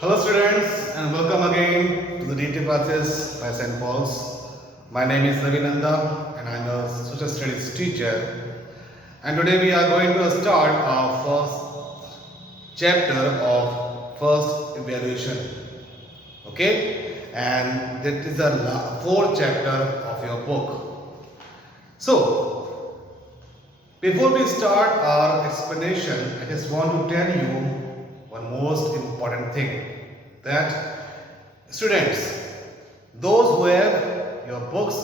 Hello students and welcome again to the DT classes by St. Paul's. My name is Ravi Nanda and I am a social studies teacher, and today we are going to start our first chapter of first evaluation. Okay, and that is the fourth chapter of your book. So before we start our explanation, I just want to tell you one most important thing, that students, those who have your books,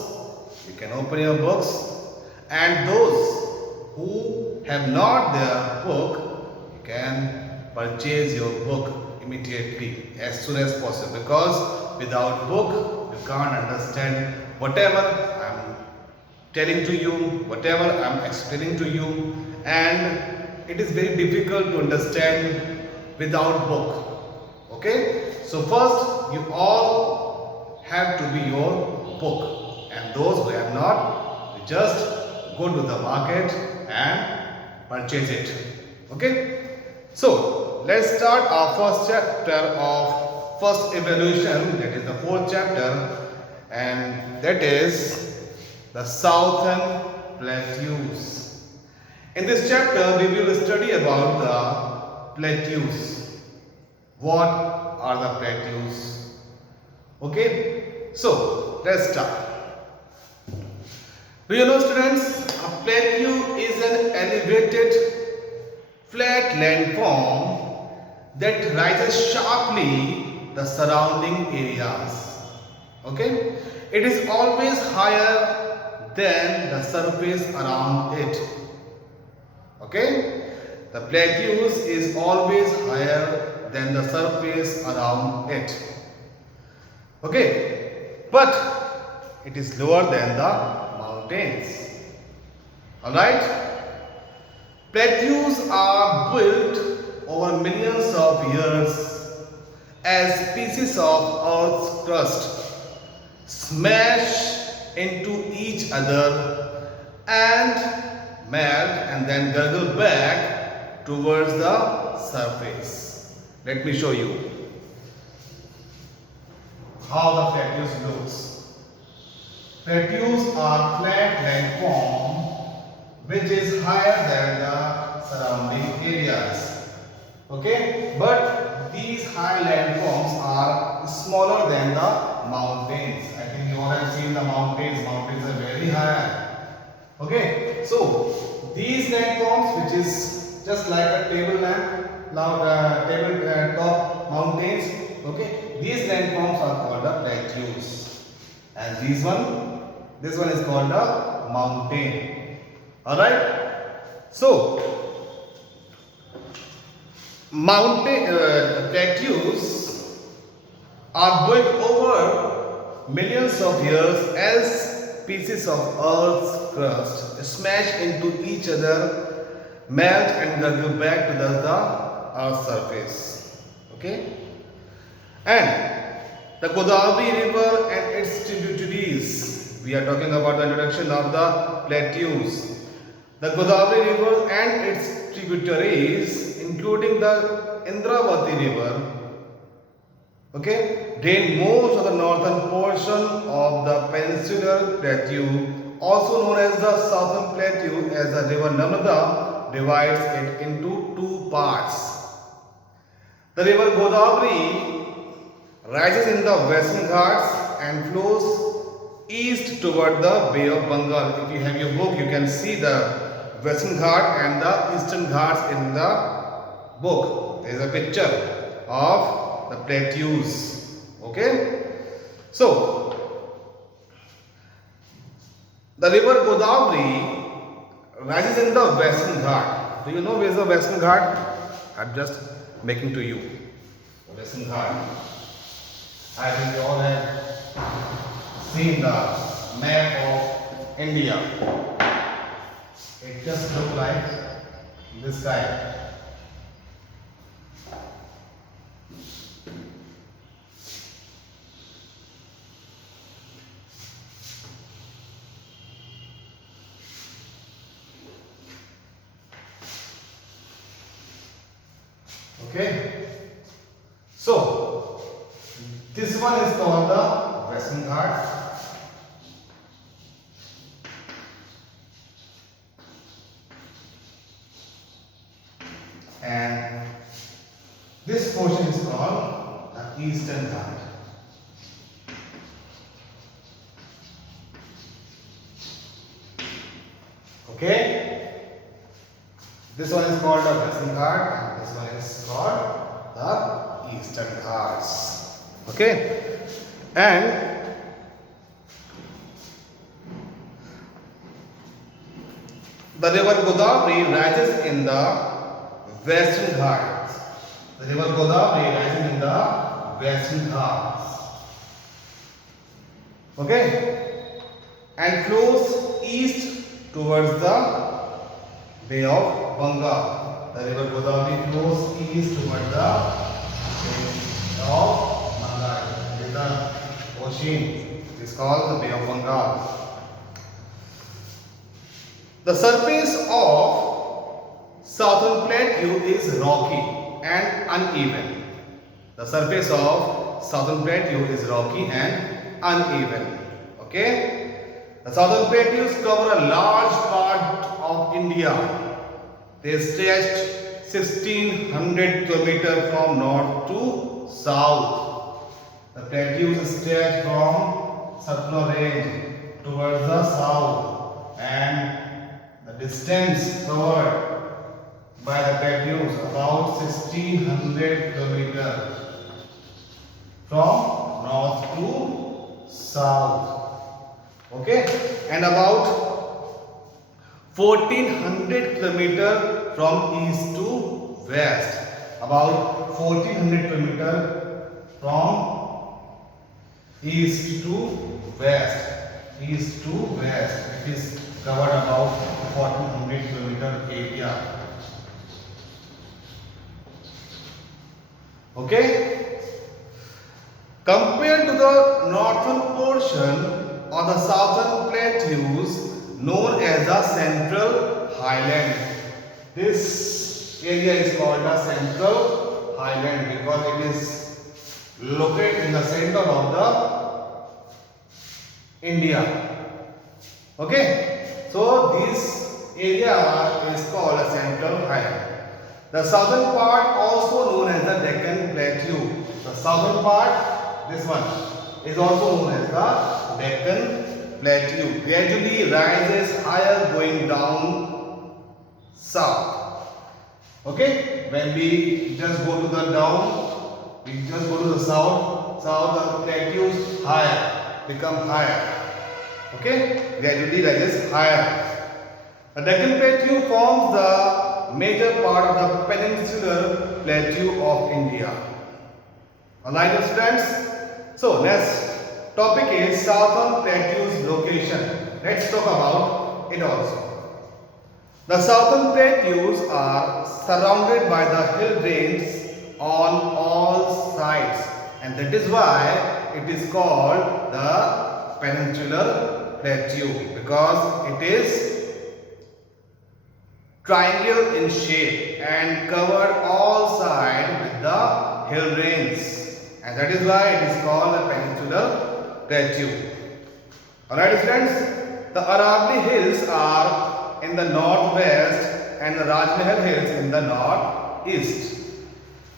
you can open your books, and those who have not their book, you can purchase your book immediately as soon as possible, because without book you can't understand whatever I am telling to you, whatever I am explaining to you, and it is very difficult to understand without book. Okay, so first you all have to be your book, and those who have not, you just go to the market and purchase it. Okay, so let's start our first chapter of first evaluation, that is the fourth chapter, and that is the Southern Plateaus. In this chapter, we will study about the plateaus. What are the plateaus? Okay, so let's start. Do you know, students, a plateau is an elevated flat landform that rises sharply the surrounding areas. Okay, it is always higher than the surface around it. Okay, the plateaus is always higher than the surface around it. Okay, but it is lower than the mountains. Alright, plateaus are built over millions of years as pieces of earth's crust smash into each other and melt and then gurgle back towards the surface. Let me show you how the plateaus looks. Plateaus are flat landform which is higher than the surrounding areas. Okay, but these high landforms are smaller than the mountains. I think you all have seen the mountains. Mountains are very high. Okay, so these landforms, which is just like a table lamp, table top mountains. Okay, these landforms are called the plateaus, and this one is called a mountain. All right. So mountain plateaus are built over millions of years as pieces of earth's crust smash into each other, melt and gurgle back to the earth's surface. Okay, and the Godavari river and its tributaries. We are talking about the introduction of the plateaus. The Godavari river and its tributaries, including the Indravati river, okay, drain most of the northern portion of the peninsular plateau, also known as the southern plateau, as the river Narmada divides it into two parts. The river Godavari rises in the Western Ghats and flows east toward the Bay of Bengal. If you have your book, you can see the Western Ghat and the Eastern Ghats in the book. There is a picture of the plateaus. Okay, so the river Godavari rises in the Western Ghat. Do you know where is the Western Ghat? I'm just making to you. The Western Ghat. I think you all have seen the map of India. It just looks like this guy. Okay, so This one is called the Western Ghats. And this portion is called the Eastern Ghat. Okay? This one is called the Western Ghat and this one is called the Eastern Ghats. Okay? And the river Godavari rises in the Western Ghats. The river Godavari rises in the Western Ghats. Okay? And flows east towards the Bay of Bengal. The river Godavari flows east towards the Bay of Bengal. It is the ocean. It is called the Bay of Bengal. The surface of southern plateau is rocky and uneven. The surface of southern plateau is rocky and uneven. Okay? The southern plateaus cover a large part of India. They stretch 1600 km from north to south. The plateaus stretch from Satluj range towards the south, and the distance covered by the plateaus about 1600 km from north to south. Okay, and about 1400 km from east to west. About 1400 km from east to west. East to west. It is covered about 1400 km area. Okay? Compared to the northern portion of the southern plateaus known as the Central Highland. This area is called the Central Highland because it is located in the center of the India. Okay, so this area is called a Central Highland. The southern part also known as the Deccan Plateau. The southern part, this one, is also known as the Deccan Plateau. Gradually rises higher going down south. Okay, when we just go to the down, we just go to the south, the plateaus higher, become higher. Okay, gradually rises higher. The Deccan Plateau forms the major part of the peninsular plateau of India. Alright, friends. So next topic is southern plateau's location. Let's talk about it also. The southern plateaus are surrounded by the hill ranges on all sides, and that is why it is called the peninsular plateau, because it is triangular in shape and covered all sides with the hill ranges, and that is why it is called the peninsular plateau. Alright friends, the Aravalli Hills are in the northwest and the Rajmahal Hills in the northeast.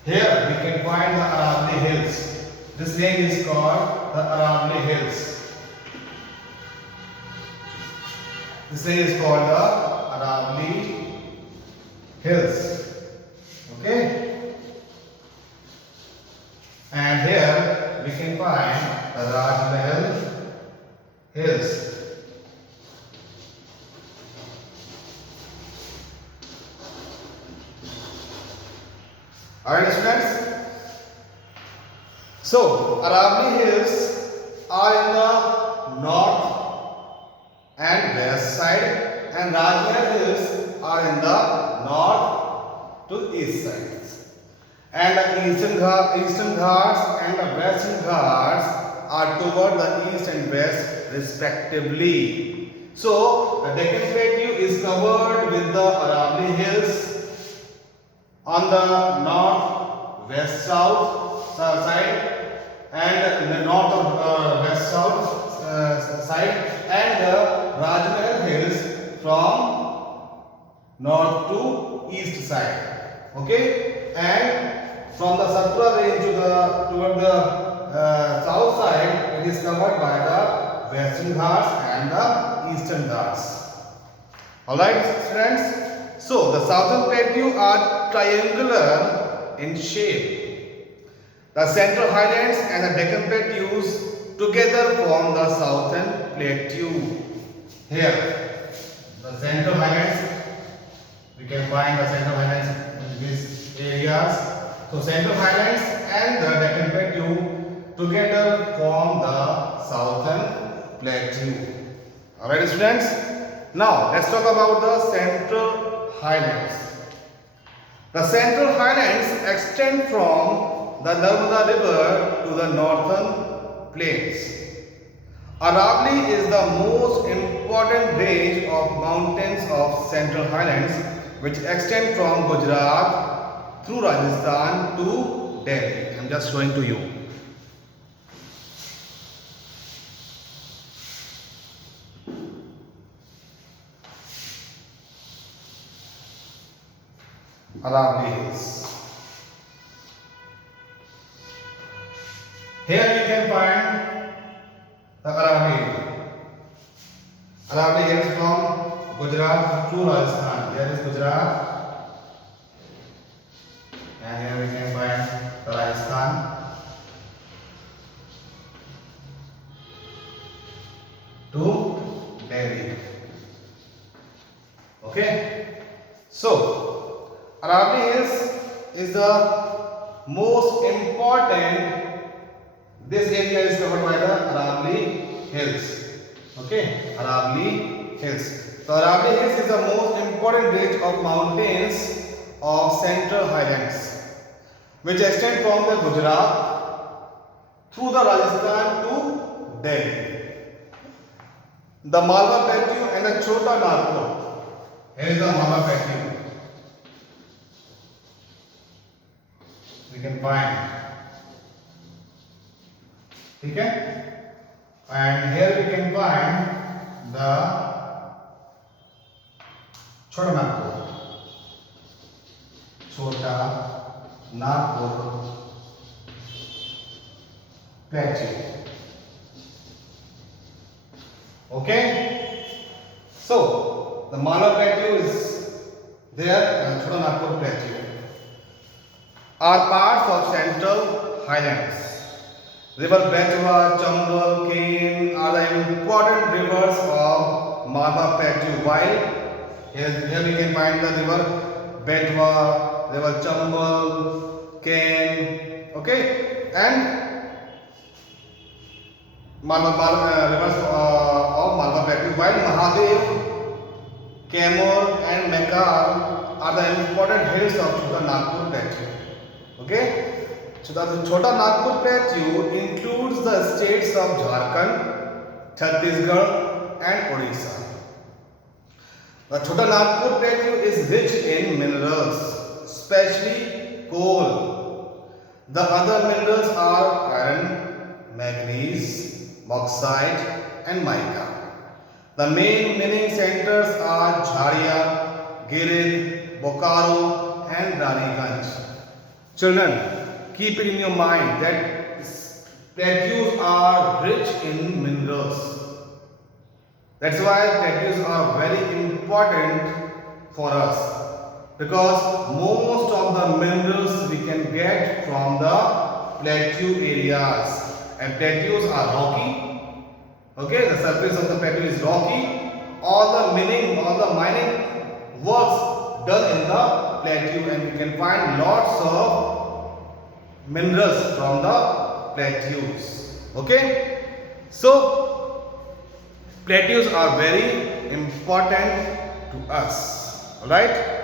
Here we can find the Aravalli Hills. This name is called the Aravalli Hills. This name is called the Aravalli Hills. Okay? And here we can find the Rajmahal Hills. Alright friends, so Aravalli Hills are in the north and west side, and Rajmahal Hills are in the north to east sides, and the eastern Ghats and the western Ghats are toward the east and west respectively. So the Deccan Plateau is covered with the Aravalli Hills on the north, west, south side, and in the north of west south side, and the Rajmahal Hills from north to east side. Okay, and from the Satpura range to the toward the south side, it is covered by the western Ghats and the eastern Ghats. Alright friends, so the southern plateau are triangular in shape. The central highlands and the Deccan plateaus together form the southern plateau. Here, the central highlands, we can find the central highlands in these areas. So central highlands and the Deccan plateau together form the southern plateau. Alright students, now let's talk about the central highlands. The central highlands extend from the Narmada River to the northern plains. Aravali is the most important range of mountains of central highlands, which extend from Gujarat through Rajasthan to Delhi. I am just showing to you. Aravali Hills. Here you can find the Aravali Hills. Aravali Hills from Gujarat to Rajasthan. Here is Gujarat, and here we can find the Rajasthan. To Delhi. Okay, so Aravali Hills is the most important. This area is covered by the Aravali Hills. Okay, Aravali Hills. So Aravali Hills is the most important range of mountains of central highlands, which extend from the Gujarat through the Rajasthan to Delhi. The Malwa Plateau and the Chota Nagpur. Here is the Malwa Plateau. We can find. Okay? And here we can find the Chota Nagpur. Chota Nagpur Plateau. Okay? So, the Malwa Plateau is there and Chota Nagpur Plateau are parts of central highlands. River Betwa, Chambal, Ken are the important rivers of Malwa Plateau. While here we can find the river Betwa, river Chambal, Ken, okay, and rivers of Malwa Plateau. While Mahadev, Kemor and Mekar are the important hills of Chota Nagpur Plateau. Okay, so the Chota Nagpur Plateau includes the states of Jharkhand, Chhattisgarh and Odisha. The Chota Nagpur Plateau is rich in minerals, especially coal. The other minerals are iron, manganese, bauxite and mica. The main mining centers are Jharia, Girid, Bokaro and Raniganj. Children, keep it in your mind that plateaus are rich in minerals. That's why plateaus are very important for us, because most of the minerals we can get from the plateau areas, and plateaus are rocky. Okay, the surface of the plateau is rocky. All the mining works done in the plateau, and we can find lots of minerals from the plateaus. Okay, so plateaus are very important to us. All right.